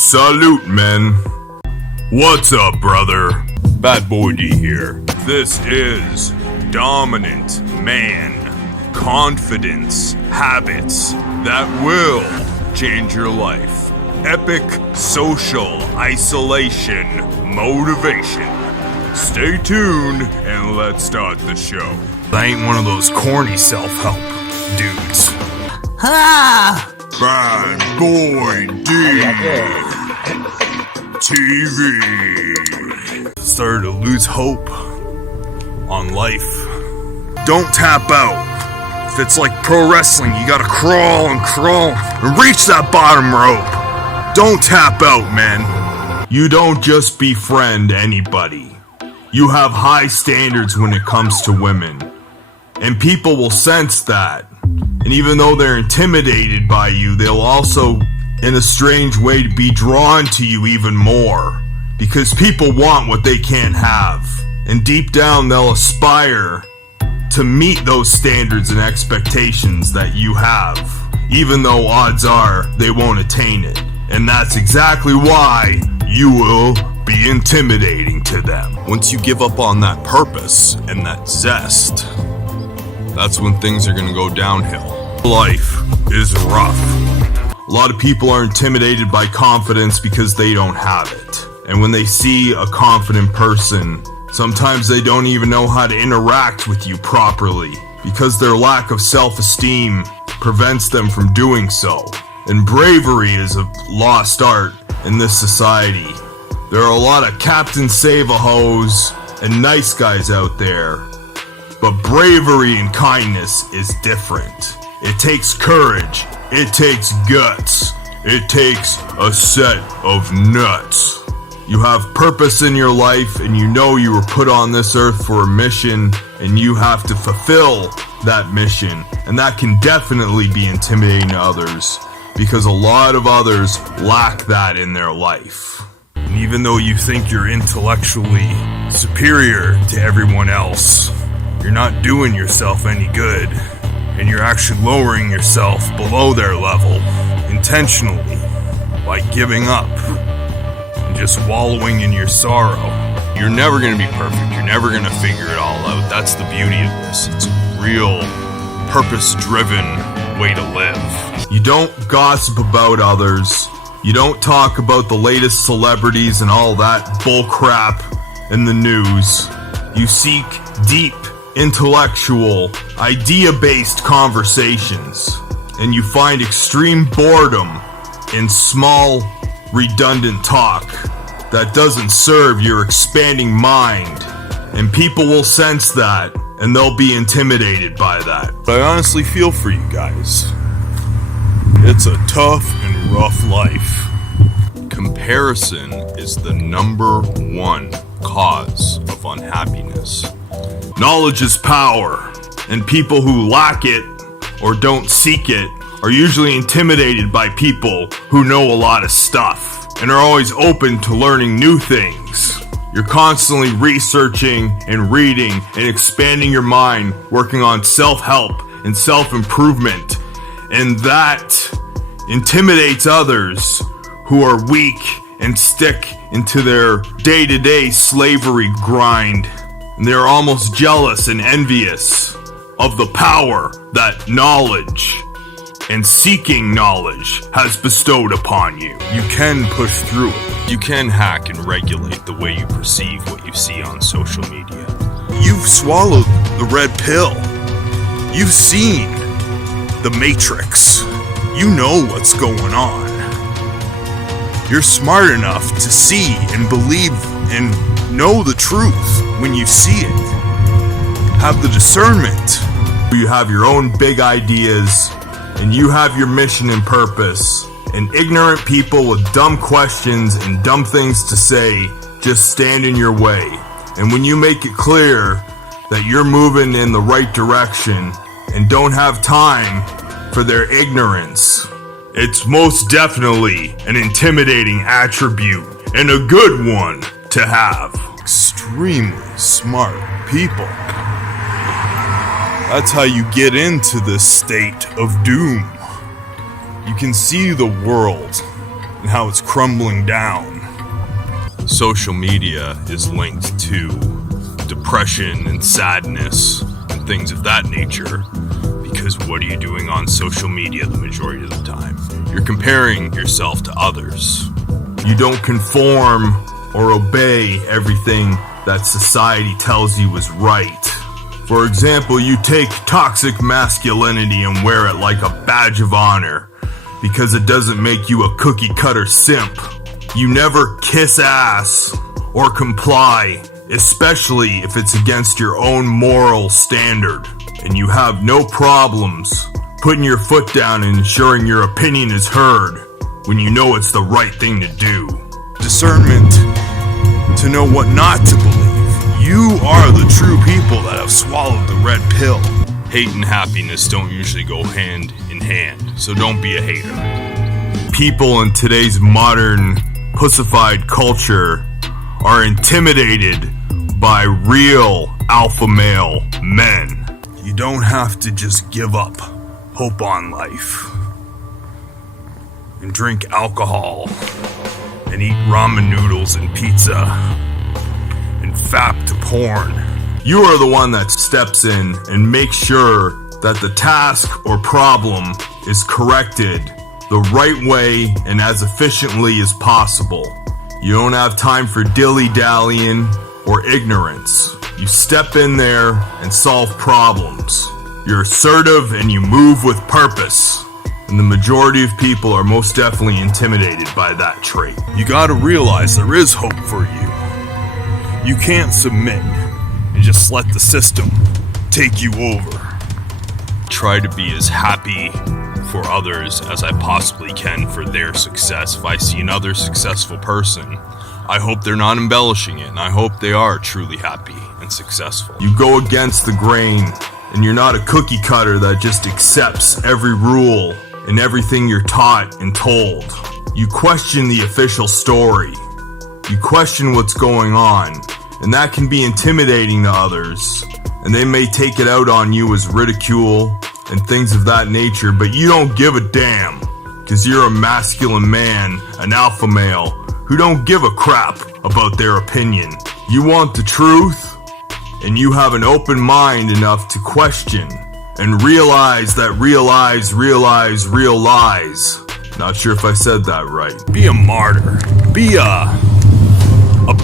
Salute, men. What's up, brother? Bad Boy D here. This is Dominant Man. Confidence habits that will change your life. Epic social isolation motivation. Stay tuned and let's start the show. I ain't one of those corny self-help dudes. Ha! Bad Boy D TV. Started to lose hope on life. Don't tap out. If it's like pro wrestling, you gotta crawl and reach that bottom rope. Don't tap out, man. You don't just befriend anybody. You have high standards when it comes to women. And people will sense that. And even though they're intimidated by you, they'll also, in a strange way, be drawn to you even more. Because people want what they can't have. And deep down, they'll aspire to meet those standards and expectations that you have. Even though odds are they won't attain it. And that's exactly why you will be intimidating to them. Once you give up on that purpose and that zest, that's when things are gonna go downhill. Life is rough. A lot of people are intimidated by confidence because they don't have it. And when they see a confident person, sometimes they don't even know how to interact with you properly because their lack of self-esteem prevents them from doing so. And bravery is a lost art in this society. There are a lot of Captain Save-A-Hoes and nice guys out there, but bravery and kindness is different. It takes courage, it takes guts, it takes a set of nuts. You have purpose in your life and you know you were put on this earth for a mission and you have to fulfill that mission. And that can definitely be intimidating to others because a lot of others lack that in their life. And even though you think you're intellectually superior to everyone else, you're not doing yourself any good. And you're actually lowering yourself below their level intentionally by giving up and just wallowing in your sorrow. You're never going to be perfect. You're never going to figure it all out. That's the beauty of this. It's a real purpose-driven way to live. You don't gossip about others. You don't talk about the latest celebrities and all that bullcrap in the news. You seek deep, intellectual, idea-based conversations, and you find extreme boredom in small, redundant talk that doesn't serve your expanding mind, and people will sense that, and they'll be intimidated by that. But I honestly feel for you guys. It's a tough and rough life. Comparison is the number one cause of unhappiness. Knowledge is power, and people who lack it or don't seek it are usually intimidated by people who know a lot of stuff and are always open to learning new things. You're constantly researching and reading and expanding your mind, working on self-help and self-improvement, and that intimidates others who are weak and stick into their day-to-day slavery grind. And they're almost jealous and envious of the power that knowledge and seeking knowledge has bestowed upon you. You can push through it. You can hack and regulate the way you perceive what you see on social media. You've swallowed the red pill. You've seen the Matrix. You know what's going on. You're smart enough to see and believe and know the truth when you see it. Have the discernment. You have your own big ideas, and you have your mission and purpose. And ignorant people with dumb questions and dumb things to say just stand in your way. And when you make it clear that you're moving in the right direction and don't have time for their ignorance, it's most definitely an intimidating attribute and a good one to have. Extremely smart people. That's how you get into this state of doom. You can see the world and how it's crumbling down. Social media is linked to depression and sadness and things of that nature, because what are you doing on social media the majority of the time? You're comparing yourself to others. You don't conform or obey everything that society tells you is right. For example, you take toxic masculinity and wear it like a badge of honor because it doesn't make you a cookie cutter simp. You never kiss ass or comply, especially if it's against your own moral standard. And you have no problems putting your foot down and ensuring your opinion is heard when you know it's the right thing to do. Discernment to know what not to believe. You are the true people that have swallowed the red pill. Hate and happiness don't usually go hand in hand, so don't be a hater. People in today's modern pussified culture are intimidated by real alpha male men. You don't have to just give up hope on life and drink alcohol and eat ramen noodles and pizza and fap to porn. You are the one that steps in and makes sure that the task or problem is corrected the right way and as efficiently as possible. You don't have time for dilly-dallying or ignorance. You step in there and solve problems. You're assertive and you move with purpose. And the majority of people are most definitely intimidated by that trait. You gotta realize there is hope for you. You can't submit and just let the system take you over. Try to be as happy for others as I possibly can for their success. If I see another successful person, I hope they're not embellishing it, and I hope they are truly happy and successful. You go against the grain, and you're not a cookie cutter that just accepts every rule and everything you're taught and told. You question the official story. You question what's going on, and that can be intimidating to others, and they may take it out on you as ridicule and things of that nature, but you don't give a damn, because you're a masculine man, an alpha male, who don't give a crap about their opinion. You want the truth, and you have an open mind enough to question and realize that real lies. Not sure if I said that right. Be a martyr. Be a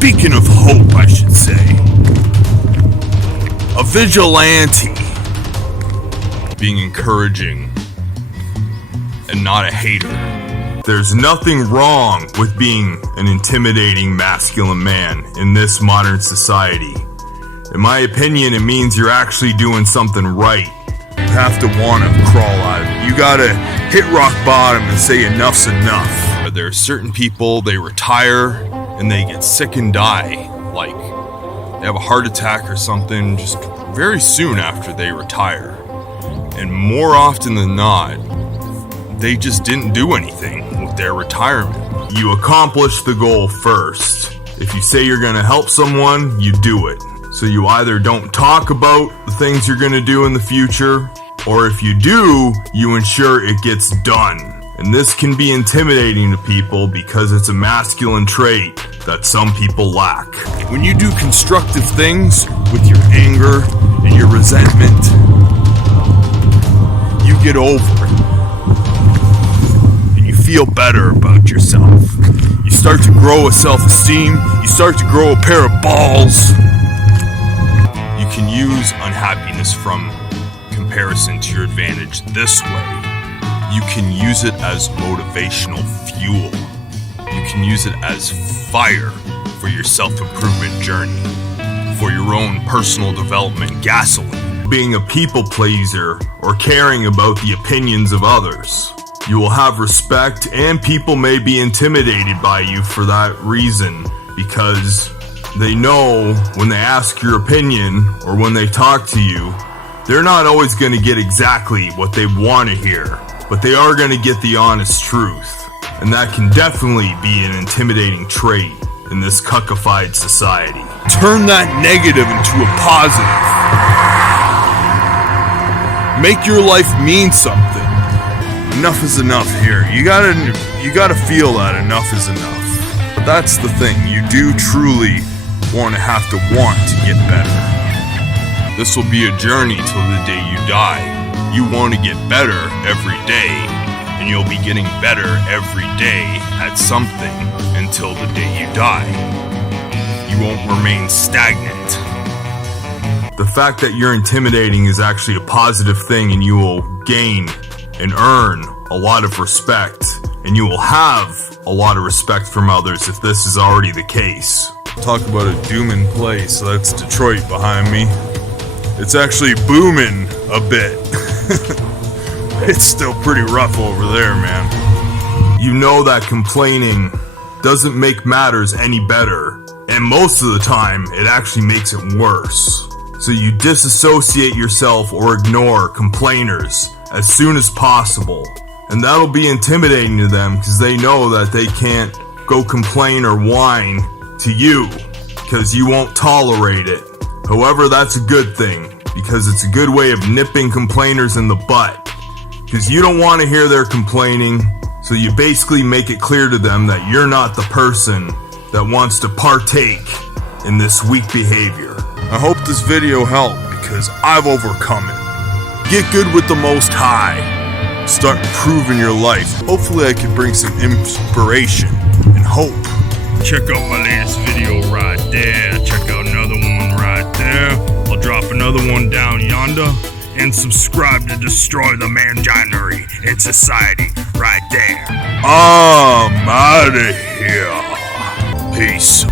beacon of hope, I should say. A vigilante. Being encouraging and not a hater. There's nothing wrong with being an intimidating masculine man in this modern society. In my opinion, it means you're actually doing something right. You have to want to crawl out of it. You gotta hit rock bottom and say enough's enough. There are certain people, they retire and they get sick and die. Like, they have a heart attack or something just very soon after they retire. And more often than not, they just didn't do anything with their retirement. You accomplish the goal first. If you say you're gonna help someone, you do it. So you either don't talk about the things you're gonna do in the future, or if you do, you ensure it gets done. And this can be intimidating to people because it's a masculine trait that some people lack. When you do constructive things with your anger and your resentment, you get over it. Feel better about yourself. You start to grow a self-esteem. You start to grow a pair of balls. You can use unhappiness from comparison to your advantage this way. You can use it as motivational fuel. You can use it as fire for your self-improvement journey, for your own personal development gasoline. Being a people pleaser or caring about the opinions of others. You will have respect, and people may be intimidated by you for that reason, because they know when they ask your opinion or when they talk to you, they're not always going to get exactly what they want to hear, but they are going to get the honest truth. And that can definitely be an intimidating trait in this cuckified society. Turn that negative into a positive. Make your life mean something. Enough is enough here. You you gotta feel that enough is enough. But that's the thing, you do truly want to want to get better. This will be a journey till the day you die. You want to get better every day, and you'll be getting better every day at something until the day you die. You won't remain stagnant. The fact that you're intimidating is actually a positive thing, and you will gain and earn a lot of respect, and you will have a lot of respect from others if this is already the case. Talk about a dooming place. So that's Detroit behind me. It's actually booming a bit. It's still pretty rough over there, man. You know that complaining doesn't make matters any better, and most of the time it actually makes it worse. So you disassociate yourself or ignore complainers as soon as possible, and that'll be intimidating to them because they know that they can't go complain or whine to you because you won't tolerate it. However, that's a good thing because it's a good way of nipping complainers in the butt, because you don't want to hear their complaining, so you basically make it clear to them that you're not the person that wants to partake in this weak behavior. I hope this video helped because I've overcome it. Get good with the Most High. Start improving your life. Hopefully I can bring some inspiration and hope. Check out my latest video right there. Check out another one right there. I'll drop another one down yonder. And subscribe to destroy the manginery in society right there. I'm out of here. Peace.